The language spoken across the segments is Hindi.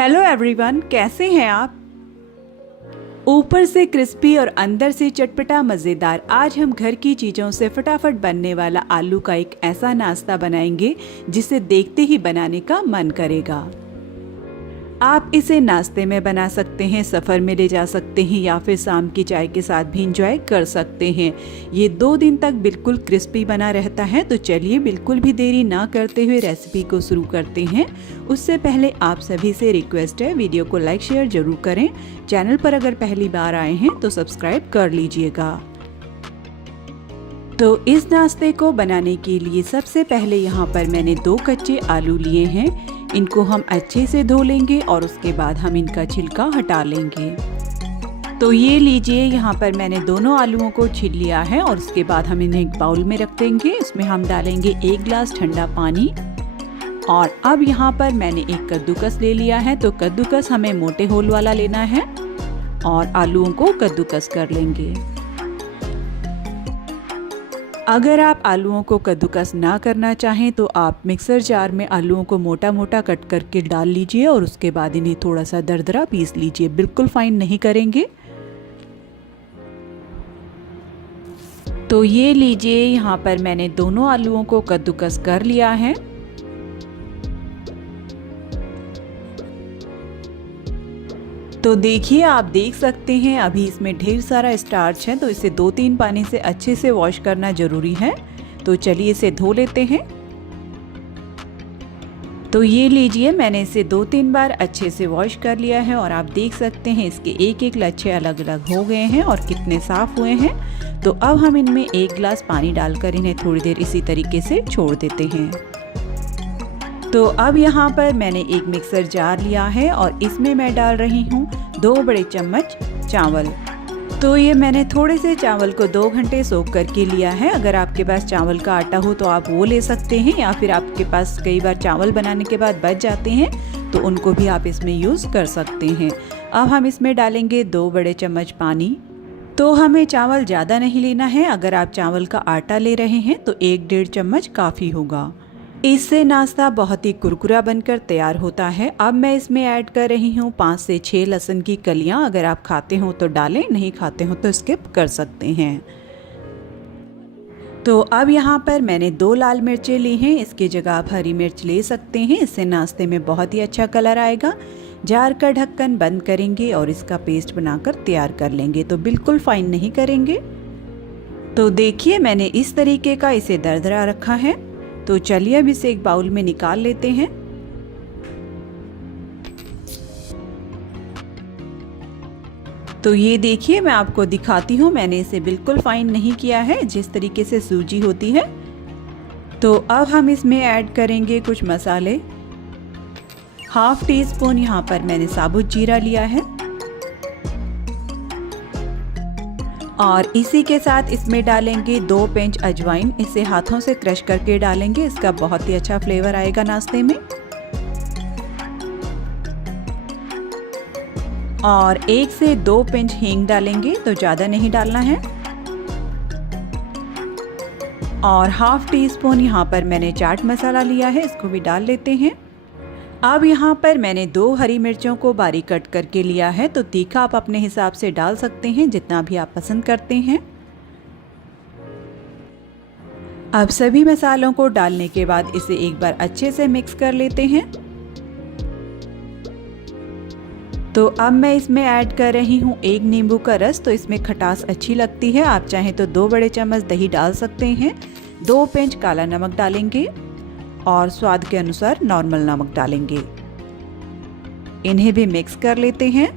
हेलो एवरीवन, कैसे हैं आप। ऊपर से क्रिस्पी और अंदर से चटपटा मज़ेदार आज हम घर की चीज़ों से फटाफट बनने वाला आलू का एक ऐसा नाश्ता बनाएंगे जिसे देखते ही बनाने का मन करेगा। आप इसे नाश्ते में बना सकते हैं, सफ़र में ले जा सकते हैं या फिर शाम की चाय के साथ भी इंजॉय कर सकते हैं। ये 2 दिन तक बिल्कुल क्रिस्पी बना रहता है। तो चलिए बिल्कुल भी देरी ना करते हुए रेसिपी को शुरू करते हैं। उससे पहले आप सभी से रिक्वेस्ट है, वीडियो को लाइक शेयर जरूर करें। चैनल पर अगर पहली बार आए हैं तो सब्सक्राइब कर लीजिएगा। तो इस नाश्ते को बनाने के लिए सबसे पहले यहाँ पर मैंने 2 कच्चे आलू लिए हैं। इनको हम अच्छे से धो लेंगे और उसके बाद हम इनका छिलका हटा लेंगे। तो ये लीजिए, यहाँ पर मैंने दोनों आलूओं को छील लिया है और उसके बाद हम इन्हें एक बाउल में रख देंगे। इसमें हम डालेंगे 1 गिलास ठंडा पानी। और अब यहाँ पर मैंने एक कद्दूकस ले लिया है। तो कद्दूकस हमें मोटे होल वाला लेना है और आलूओं को कद्दूकस कर लेंगे। अगर आप आलूओं को कद्दूकस ना करना चाहें तो आप मिक्सर जार में आलूओं को मोटा मोटा कट करके डाल लीजिए और उसके बाद इन्हें थोड़ा सा दरदरा पीस लीजिए। बिल्कुल फाइन नहीं करेंगे। तो ये लीजिए, यहाँ पर मैंने दोनों आलूओं को कद्दूकस कर लिया है। तो देखिए, आप देख सकते हैं अभी इसमें ढेर सारा स्टार्च है, तो इसे 2-3 पानी से अच्छे से वॉश करना जरूरी है। तो चलिए इसे धो लेते हैं। तो ये लीजिए, मैंने इसे 2-3 बार अच्छे से वॉश कर लिया है और आप देख सकते हैं इसके एक लच्छे अलग अलग हो गए हैं और कितने साफ हुए हैं। तो अब हम इनमें 1 गिलास पानी डालकर इन्हें थोड़ी देर इसी तरीके से छोड़ देते हैं। तो अब यहाँ पर मैंने एक मिक्सर जार लिया है और इसमें मैं डाल रही हूँ 2 बड़े चम्मच चावल। तो ये मैंने थोड़े से चावल को 2 घंटे सोख करके लिया है। अगर आपके पास चावल का आटा हो तो आप वो ले सकते हैं, या फिर आपके पास कई बार चावल बनाने के बाद बच जाते हैं तो उनको भी आप इसमें यूज़ कर सकते हैं। अब हम इसमें डालेंगे 2 बड़े चम्मच पानी। तो हमें चावल ज़्यादा नहीं लेना है। अगर आप चावल का आटा ले रहे हैं तो 1-1.5 चम्मच काफ़ी होगा। इससे नाश्ता बहुत ही कुरकुरा बनकर तैयार होता है। अब मैं इसमें ऐड कर रही हूँ 5 से 6 लहसुन की कलियाँ। अगर आप खाते हो तो डालें, नहीं खाते हो तो स्किप कर सकते हैं। तो अब यहाँ पर मैंने 2 लाल मिर्चें ली हैं। इसकी जगह आप हरी मिर्च ले सकते हैं। इससे नाश्ते में बहुत ही अच्छा कलर आएगा। जार का ढक्कन बंद करेंगे और इसका पेस्ट बनाकर तैयार कर लेंगे। तो बिल्कुल फाइन नहीं करेंगे। तो देखिए, मैंने इस तरीके का इसे दरदरा रखा है। तो चलिए अब इसे एक बाउल में निकाल लेते हैं। तो ये देखिए, मैं आपको दिखाती हूँ, मैंने इसे बिल्कुल फाइन नहीं किया है, जिस तरीके से सूजी होती है। तो अब हम इसमें ऐड करेंगे कुछ मसाले। 1/2 टीस्पून यहाँ पर मैंने साबुत जीरा लिया है और इसी के साथ इसमें डालेंगे 2 पिंच अजवाइन। इसे हाथों से क्रश करके डालेंगे, इसका बहुत ही अच्छा फ्लेवर आएगा नाश्ते में। और 1 से 2 पिंच हींग डालेंगे, तो ज़्यादा नहीं डालना है। और 1/2 टीस्पून यहाँ पर मैंने चाट मसाला लिया है, इसको भी डाल लेते हैं। अब यहाँ पर मैंने 2 हरी मिर्चों को बारीक कट करके लिया है। तो तीखा आप अपने हिसाब से डाल सकते हैं, जितना भी आप पसंद करते हैं। अब सभी मसालों को डालने के बाद इसे एक बार अच्छे से मिक्स कर लेते हैं। तो अब मैं इसमें ऐड कर रही हूँ 1 नींबू का रस। तो इसमें खटास अच्छी लगती है। आप चाहें तो 2 बड़े चम्मच दही डाल सकते हैं। 2 पिंच काला नमक डालेंगे और स्वाद के अनुसार नॉर्मल नमक डालेंगे। इन्हें भी मिक्स कर लेते हैं।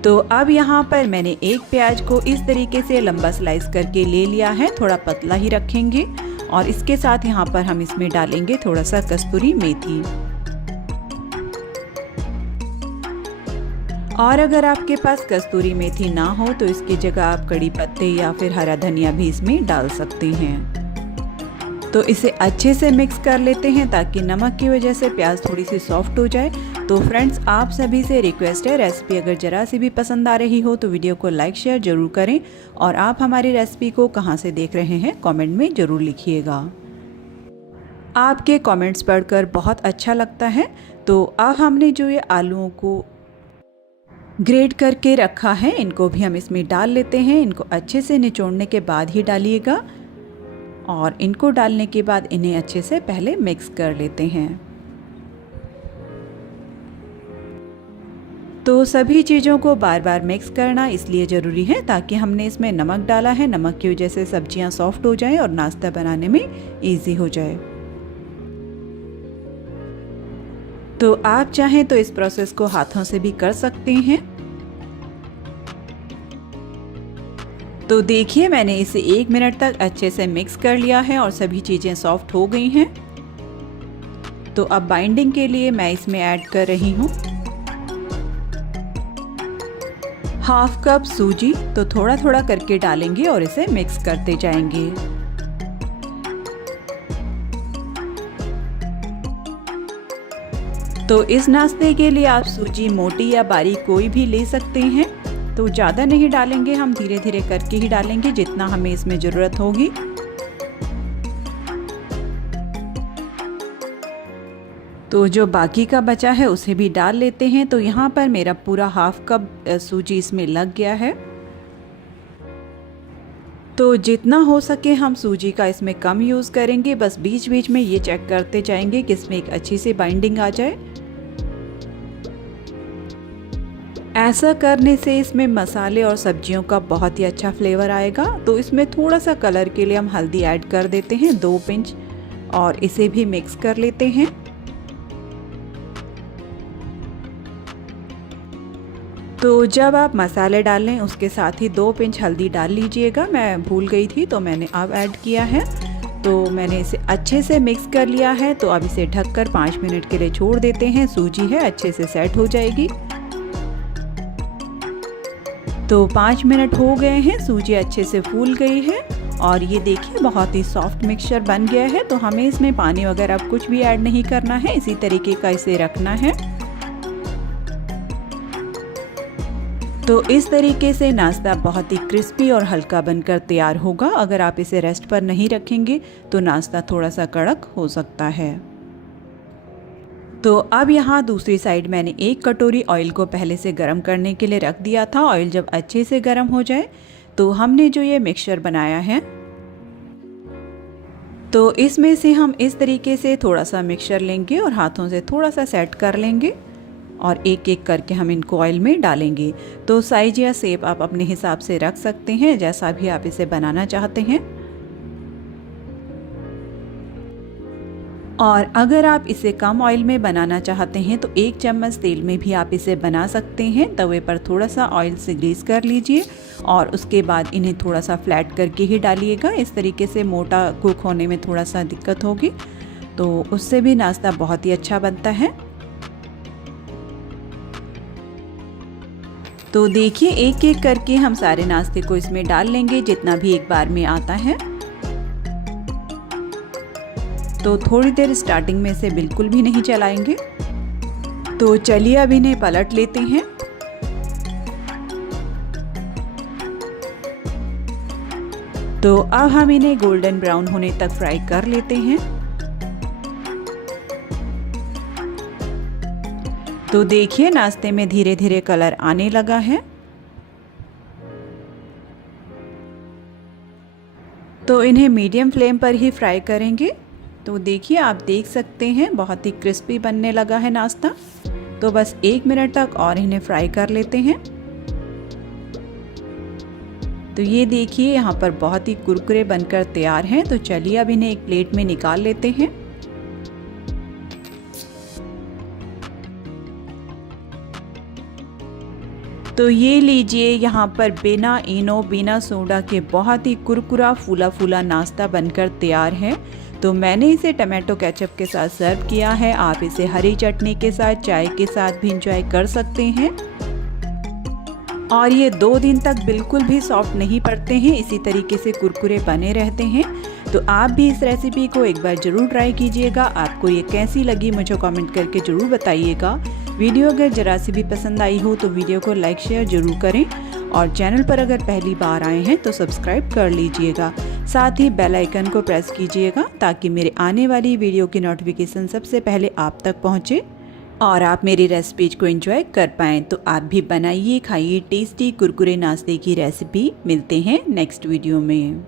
तो अब यहाँ पर मैंने एक प्याज को इस तरीके से लंबा स्लाइस करके ले लिया है। थोड़ा पतला ही रखेंगे और इसके साथ यहाँ पर हम इसमें डालेंगे थोड़ा सा कस्तूरी मेथी। और अगर आपके पास कस्तूरी मेथी ना हो तो इसकी जगह आप कड़ी पत्ते या फिर हरा धनिया भी इसमें डाल सकते हैं। तो इसे अच्छे से मिक्स कर लेते हैं ताकि नमक की वजह से प्याज थोड़ी सी सॉफ्ट हो जाए। तो फ्रेंड्स, आप सभी से रिक्वेस्ट है, रेसिपी अगर ज़रा सी भी पसंद आ रही हो तो वीडियो को लाइक शेयर ज़रूर करें और आप हमारी रेसिपी को कहाँ से देख रहे हैं कमेंट में ज़रूर लिखिएगा। आपके कमेंट्स पढ़कर बहुत अच्छा लगता है। तो अब हमने जो ये आलूओं को ग्रेट करके रखा है, इनको भी हम इसमें डाल लेते हैं। इनको अच्छे से निचोड़ने के बाद ही डालिएगा और इनको डालने के बाद इन्हें अच्छे से पहले मिक्स कर लेते हैं। तो सभी चीज़ों को बार बार मिक्स करना इसलिए ज़रूरी है ताकि हमने इसमें नमक डाला है, नमक की वजह से सब्जियां सॉफ्ट हो जाएं और नाश्ता बनाने में इजी हो जाए। तो आप चाहें तो इस प्रोसेस को हाथों से भी कर सकते हैं। तो देखिए मैंने इसे 1 मिनट तक अच्छे से मिक्स कर लिया है और सभी चीज़ें सॉफ्ट हो गई हैं। तो अब बाइंडिंग के लिए मैं इसमें ऐड कर रही हूँ हाफ कप सूजी। तो थोड़ा थोड़ा करके डालेंगे और इसे मिक्स करते जाएंगे। तो इस नाश्ते के लिए आप सूजी मोटी या बारीक कोई भी ले सकते हैं। तो ज़्यादा नहीं डालेंगे, हम धीरे धीरे करके ही डालेंगे जितना हमें इसमें ज़रूरत होगी। तो जो बाकी का बचा है उसे भी डाल लेते हैं। तो यहाँ पर मेरा पूरा हाफ कप सूजी इसमें लग गया है। तो जितना हो सके हम सूजी का इसमें कम यूज़ करेंगे, बस बीच बीच में ये चेक करते जाएंगे कि इसमें एक अच्छी सी बाइंडिंग आ जाए। ऐसा करने से इसमें मसाले और सब्जियों का बहुत ही अच्छा फ्लेवर आएगा। तो इसमें थोड़ा सा कलर के लिए हम हल्दी ऐड कर देते हैं 2 पिंच और इसे भी मिक्स कर लेते हैं। तो जब आप मसाले डालें उसके साथ ही 2 पिंच हल्दी डाल लीजिएगा। मैं भूल गई थी तो मैंने अब ऐड किया है। तो मैंने इसे अच्छे से मिक्स कर लिया है। तो अब इसे ढककर 5 मिनट के लिए छोड़ देते हैं। सूजी है अच्छे से सेट हो जाएगी। तो 5 मिनट हो गए हैं, सूजी अच्छे से फूल गई है और ये देखिए बहुत ही सॉफ्ट मिक्सचर बन गया है। तो हमें इसमें पानी वगैरह अब कुछ भी ऐड नहीं करना है, इसी तरीके का इसे रखना है। तो इस तरीके से नाश्ता बहुत ही क्रिस्पी और हल्का बनकर तैयार होगा। अगर आप इसे रेस्ट पर नहीं रखेंगे तो नाश्ता थोड़ा सा कड़क हो सकता है। तो अब यहाँ दूसरी साइड मैंने 1 कटोरी ऑयल को पहले से गर्म करने के लिए रख दिया था। ऑयल जब अच्छे से गर्म हो जाए तो हमने जो ये मिक्सचर बनाया है तो इसमें से हम इस तरीके से थोड़ा सा मिक्सचर लेंगे और हाथों से थोड़ा सा सेट कर लेंगे और एक एक करके हम इनको ऑयल में डालेंगे। तो साइज या शेप आप अपने हिसाब से रख सकते हैं, जैसा भी आप इसे बनाना चाहते हैं। और अगर आप इसे कम ऑयल में बनाना चाहते हैं तो 1 चम्मच तेल में भी आप इसे बना सकते हैं। तवे पर थोड़ा सा ऑयल से ग्रीस कर लीजिए और उसके बाद इन्हें थोड़ा सा फ्लैट करके ही डालिएगा। इस तरीके से मोटा कुक होने में थोड़ा सा दिक्कत होगी, तो उससे भी नाश्ता बहुत ही अच्छा बनता है। तो देखिए एक एक करके हम सारे नाश्ते को इसमें डाल लेंगे जितना भी एक बार में आता है। तो थोड़ी देर स्टार्टिंग में से बिल्कुल भी नहीं चलाएंगे। तो चलिए अब इन्हें पलट लेते हैं। तो अब हम इन्हें गोल्डन ब्राउन होने तक फ्राई कर लेते हैं। तो देखिए नाश्ते में धीरे धीरे कलर आने लगा है। तो इन्हें मीडियम फ्लेम पर ही फ्राई करेंगे। तो देखिए आप देख सकते हैं बहुत ही क्रिस्पी बनने लगा है नाश्ता। तो बस 1 मिनट तक और इन्हें फ्राई कर लेते हैं। तो ये देखिए यहाँ पर बहुत ही कुरकुरे बनकर तैयार हैं। तो चलिए अब इन्हें एक प्लेट में निकाल लेते हैं। तो ये लीजिए यहाँ पर बिना इनो बिना सोडा के बहुत ही कुरकुरा फूला फूला नाश्ता बनकर तैयार है। तो मैंने इसे टमाटो केचप के साथ सर्व किया है। आप इसे हरी चटनी के साथ चाय के साथ भी इंजॉय कर सकते हैं। और ये 2 दिन तक बिल्कुल भी सॉफ्ट नहीं पड़ते हैं, इसी तरीके से कुरकुरे बने रहते हैं। तो आप भी इस रेसिपी को एक बार ज़रूर ट्राई कीजिएगा। आपको ये कैसी लगी मुझे कमेंट करके ज़रूर बताइएगा। वीडियो अगर जरा सी भी पसंद आई हो तो वीडियो को लाइक शेयर ज़रूर करें और चैनल पर अगर पहली बार आए हैं तो सब्सक्राइब कर लीजिएगा। साथ ही बेल आइकन को प्रेस कीजिएगा ताकि मेरे आने वाली वीडियो की नोटिफिकेशन सबसे पहले आप तक पहुँचे और आप मेरी रेसिपीज को एंजॉय कर पाएँ। तो आप भी बनाइए, खाइए टेस्टी कुरकुरे नाश्ते की रेसिपी। मिलते हैं नेक्स्ट वीडियो में।